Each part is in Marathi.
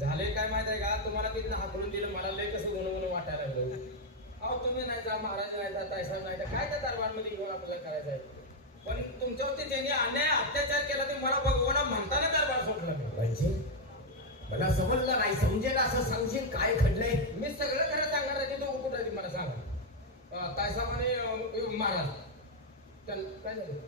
झाले काय माहीत आहे का? तुम्हाला तिथं हाकलून दिलं मला लय कसं गुण गुण वाटायला लागलं. अहो तुम्ही नाही जा महाराज नाही जा तायसाहेब नाही जा काय त्या दरबारमध्ये घेऊन आपल्याला करायचं आहे? पण तुमच्यावरती ज्यांनी अन्याय अत्याचार केला ते मला भगवाना म्हणताना दरबार सोडलं. म्हणजे मला समजलं नाही समजेल असं सांगशील काय घडलंय? मी सगळं खरं सांगणार आहे ते दोघं कुठं मला सांगा. तायसाहेब आणि महाराज. त्यांना काय झालं?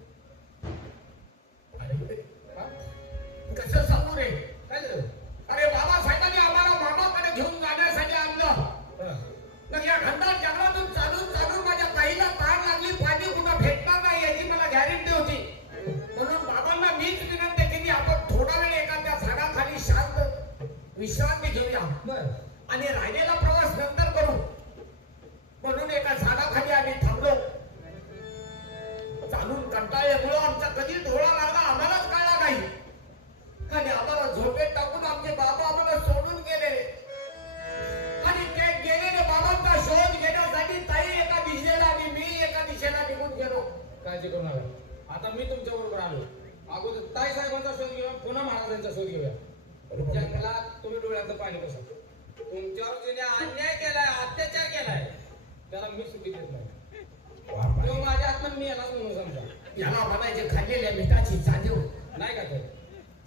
ह्याला म्हणायचे खाल्लेल्या मिठाची जाणीव नाही का तर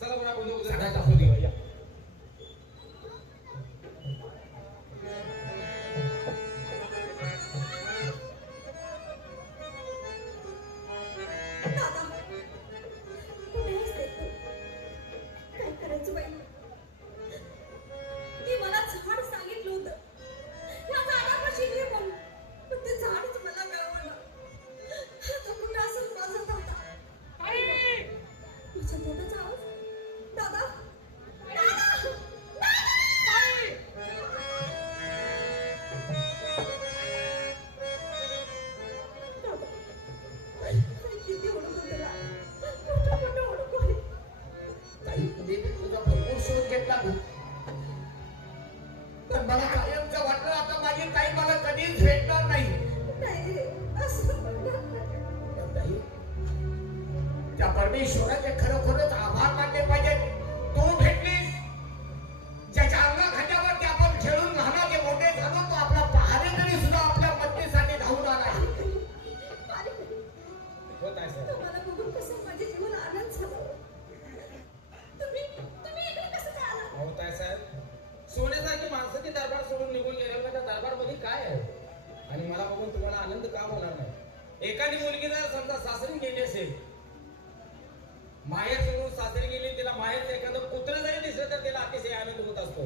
चला बरं आपण दोघं जणांचा आणि मला बघून तुम्हाला आनंद का होणार नाही? एखादी मुलगी जर समजा सासरी गेली असेल माहेर सोडून सासरी गेली तिला माहेर एखादं कुत्र जरी दिसलं तर तिला अतिशय आनंद होत असतो.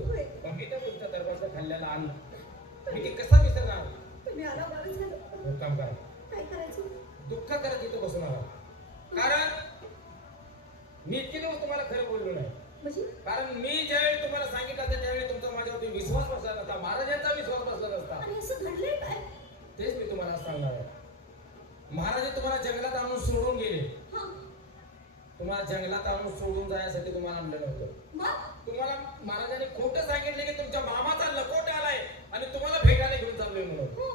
मी तर तुमच्या दरबारचं खाल्ल्याला अन्न मी ती कसा विसरणार? काम काय करायचं? दुःख करत इथं बसून आला कारण मी इतके दिवस तुम्हाला खरं बोललो नाही. म्हणजे? कारण मी ज्यावेळी तुम्हाला सांगितलं त्यावेळी तुमचा माझ्यावरती विश्वास बसला नसता महाराजांचा विश्वास बसला नसता. तेच मी तुम्हाला सांगणार आहे. महाराज तुम्हाला जंगलात आणून सोडून गेले. तुम्हाला जंगलात आणून सोडून जाण्यासाठी तुम्हाला आणलं नव्हतं. तुम्हाला महाराजांनी खोटं सांगितले की तुमच्या मामाचा लकोट आलाय आणि तुम्हाला भेटायला घेऊन चाललोय म्हणून. हो.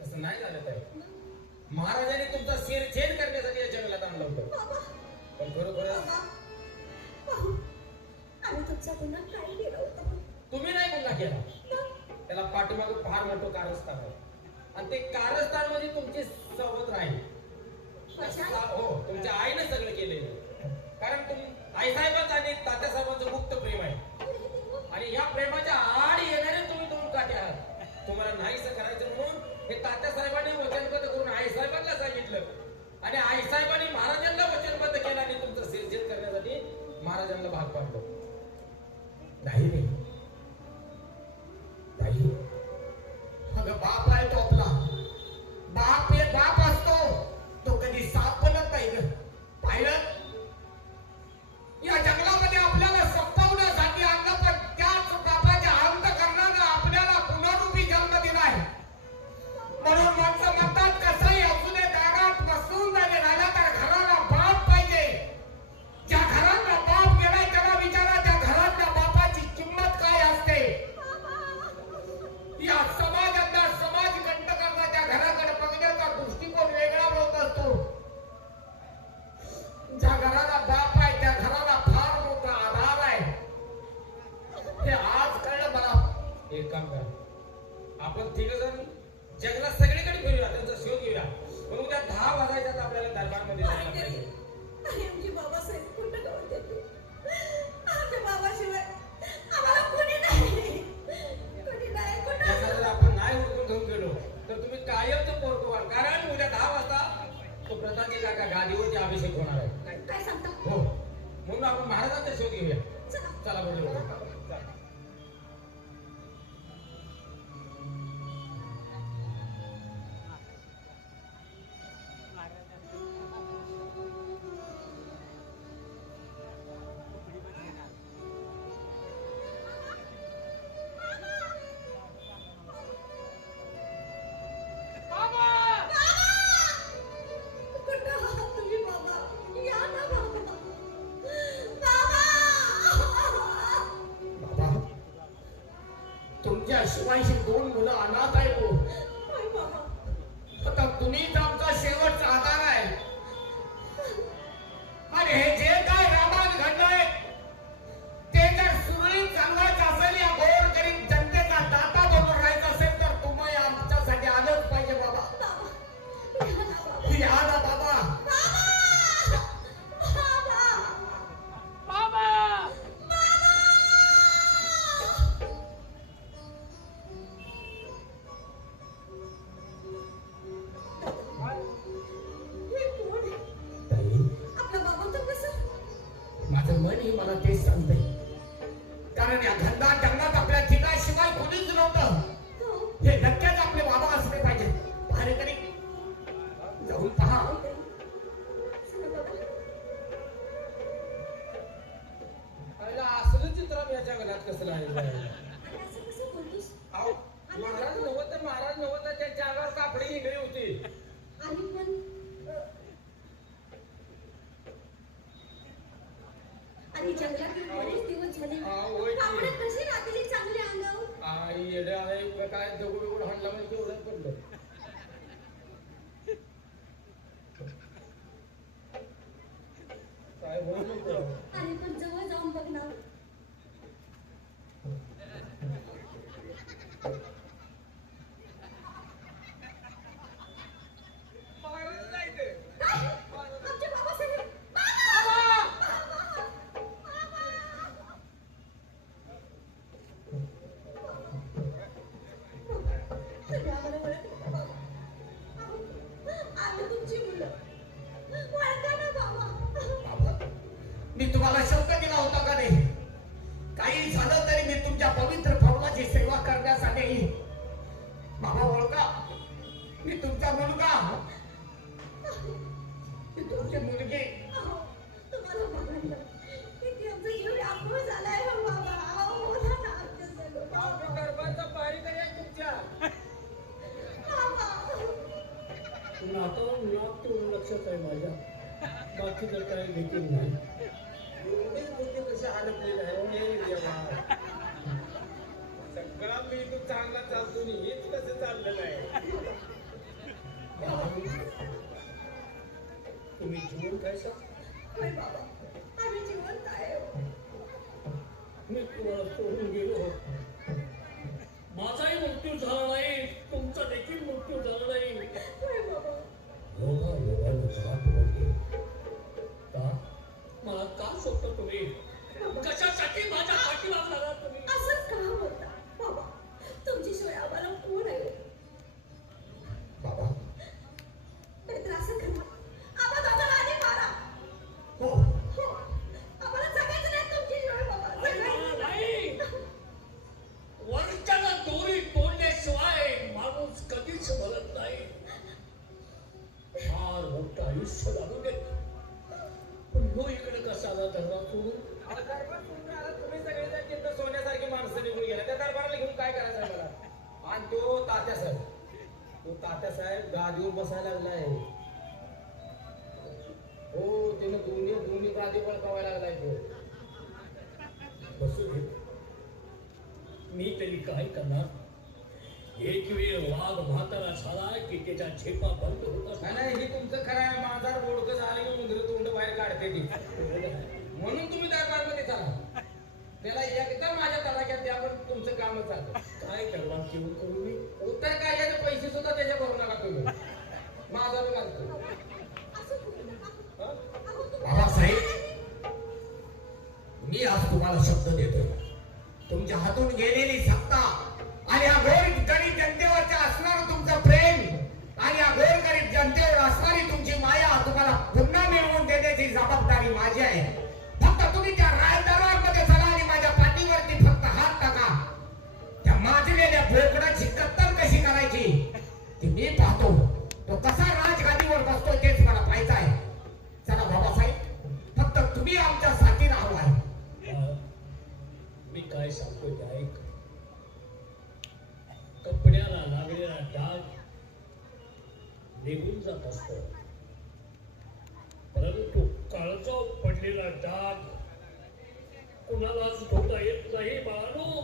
तसं नाही झालं ताई. महाराजांनी तुमचा शिर छेद करण्यासाठी या जंगलात आणलं होतं. पण काय होता. तुम्ही नाही गुन्हा केला. त्याला पाठीमागे फार मोठं कारस्थान आहे. आणि ते कारस्थानमध्ये तुमची सोबत राहील. हो तुमच्या आईने सगळं केलेलं कारण तुम आई साहेबांचं आणि तात्या साहेबांचं गुप्त प्रेम आहे. आणि या प्रेमाच्या आड येणारे तुम्ही दोन काटे आहात. तुम्हाला नाहीसं करायचं म्हणून हे तात्या साहेबांनी वचनबद्ध करून आई साहेबांना सांगितलं. आणि आई साहेबांनी महाराजांना वचनबद्ध केलं आणि तुमचं सिरजेत करण्यासाठी महाराजांना भाग पाडलं. नाही नाही. विचारला की बरेच चांगले आलो. falar isso é मी तू चांगला चालतो हेच कसं तुम्ही जीवन काय मी तुम्हाला सोडून गेलो माझाही मृत्यू झाला नाही. Deus. काम काय जेवण करू मी? उत्तर काय त्याचे पैसे सुद्धा त्याच्या भरू नका तुम्ही माझा मी मी आज तुम्हाला शब्द देतो तुमच्या हातून गेलेली सत्ता आणि हा गोरी रस्त्यावर बसतोय तेच मला पाहिजे आहे. चला बाबासाहेब फक्त तुम्ही आमच्या साथी राहू आहे. मी काय सांगतो ऐक. कपड्याला लागलेला डाग निघून जात असतो. परंतु काळजाव पडलेला डाग कुणालाच धुता येत नाही बाळू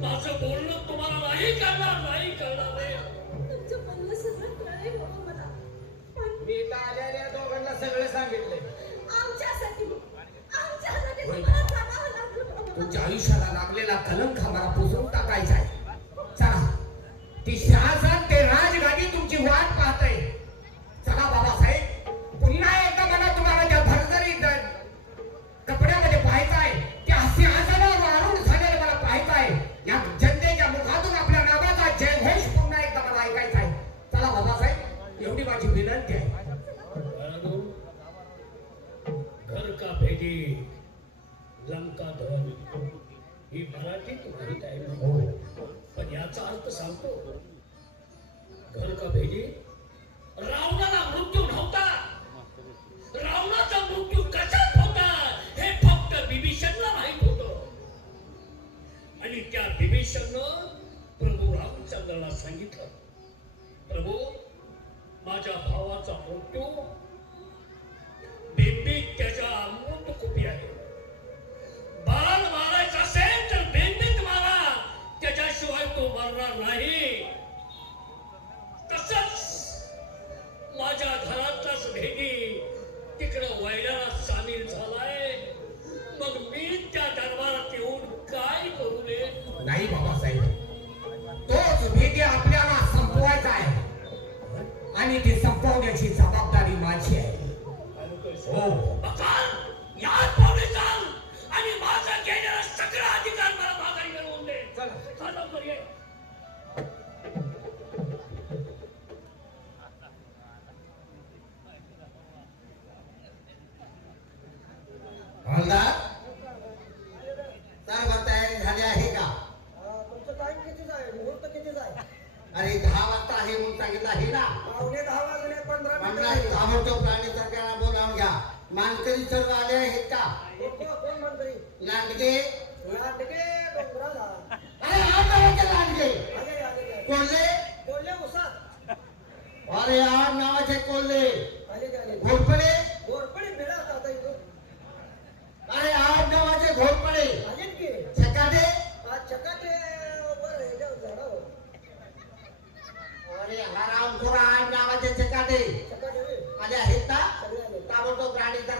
माझं बोलणं तुम्हाला नाही करणार नाही करणार नाही तुमच्या आयुष्याला लागलेला कलंक आम्हाला पुसून टाकायचा आहे चला. ती शहाजात ते राजगादी तुमची वाट पाहत आहे चला बाबासाहेब पुन्हा रामखुरा आणि नावाचे चकाटे आले आहेत ना? ताबडतोब राणीचा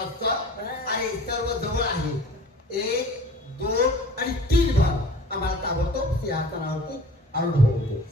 अक्का आणि सर्व जवळ आहे. एक दोन आणि तीन भाग. आम्हाला ताबडतोब सिंहासनावरती अनुभव होतो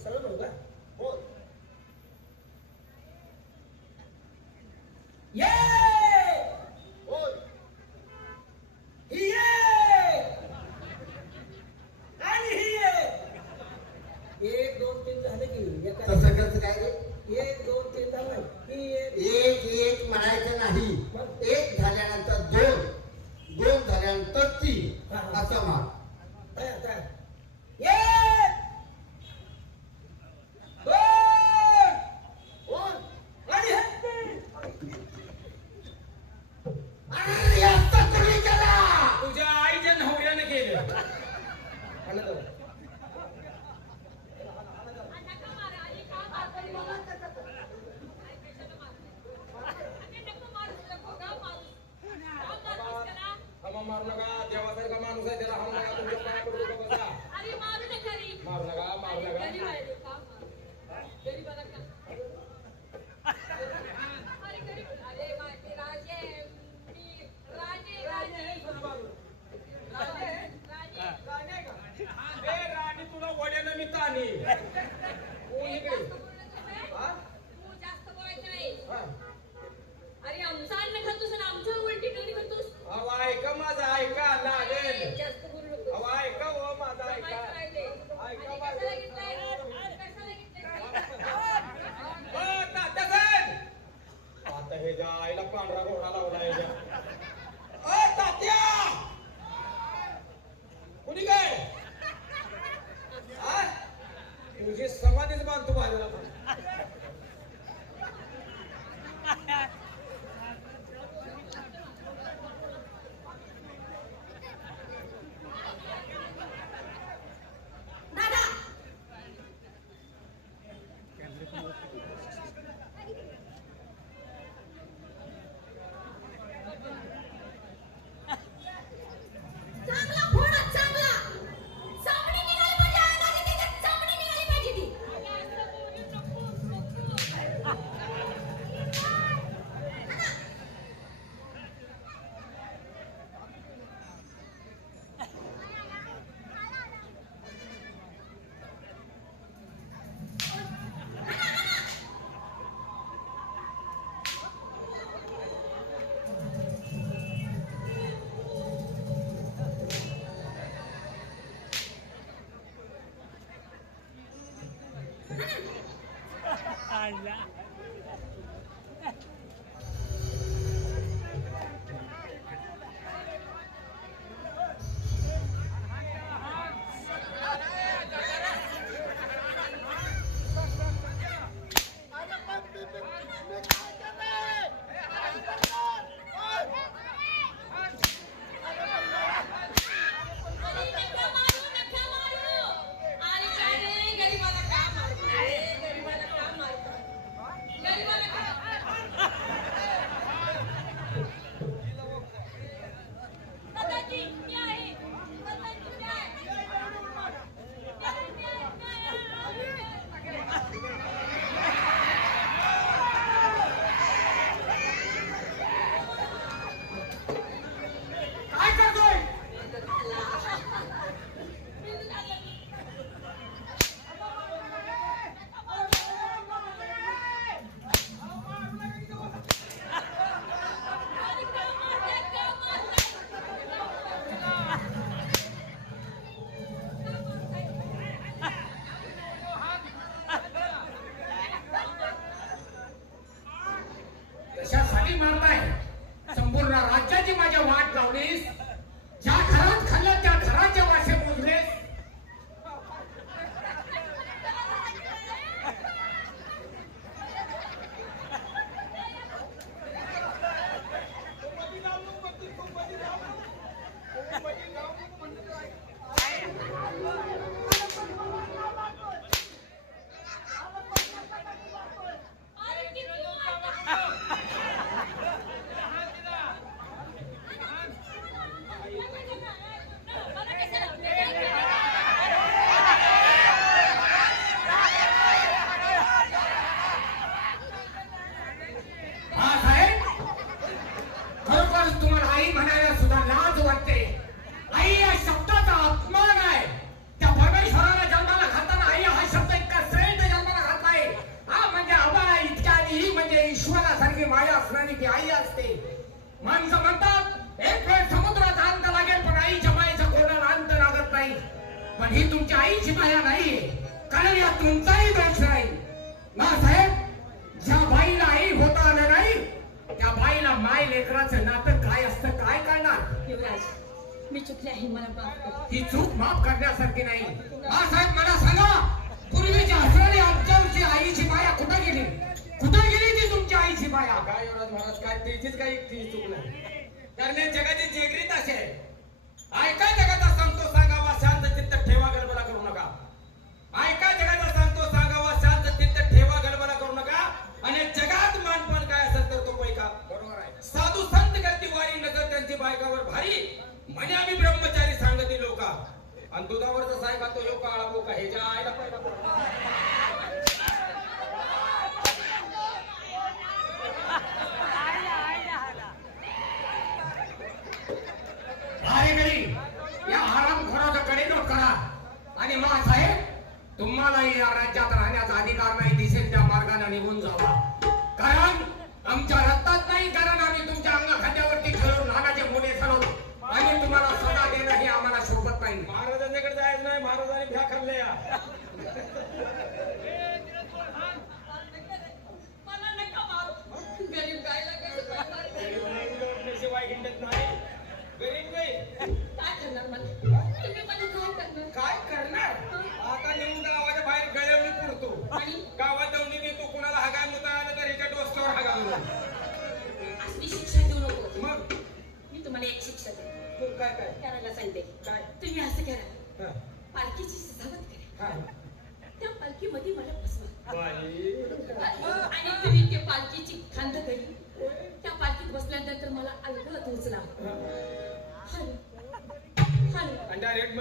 রানী Ala. आईची माया नाहीये कारण या तुमचाही दोष नाही. ना साहेब ज्या बाईला आई होता आलं नाही त्या बाईला माय लेकराचं नातं काय असतं काय करणार? मी चुकले आहे मला माफ ही चूक माफ करण्यासारखी नाही. हा साहेब मला सांगा पूर्वीच्या असलेली आमच्यावरची आईची माया कुठं गेली? कुठं गेली ती तुमच्या आईची माया? काय युवराज महाराज काय त्याचीच काही ती चूक नाही. कारण जगाची जेगरीत असे ऐका जगात आणि दुधावरचा साहेब आता ह्यो काळा बोका हे ज्या आयला आणि मा साहेब तुम्हालाही या राज्यात राहण्याचा अधिकार नाही दिसेल त्या मार्गाने निघून जावा. काय करणार? मला तुम्ही मला काय करणार काय करणार आता नेऊन गावाच्या बाहेर गळवणी पुरतो. आणि? गावात जाऊन देतो कुणाला हगाय मुता आलं तर ह्याच्या डोसक्यावर हगा असली शिक्षा देऊ नको. मग? मी तुम्हाला एक शिक्षा देते. तू काय काय? करायला सांगते. काय? तुम्ही असं करा. पालखीची सजावट करा. त्या पालखीमध्ये मला बसवा. आणि तुम्ही त्या पालखीची खांद करी. त्या पालखीत बसल्यानंतर मला अलगद उचला. हल. हल. आणि डायरेक्ट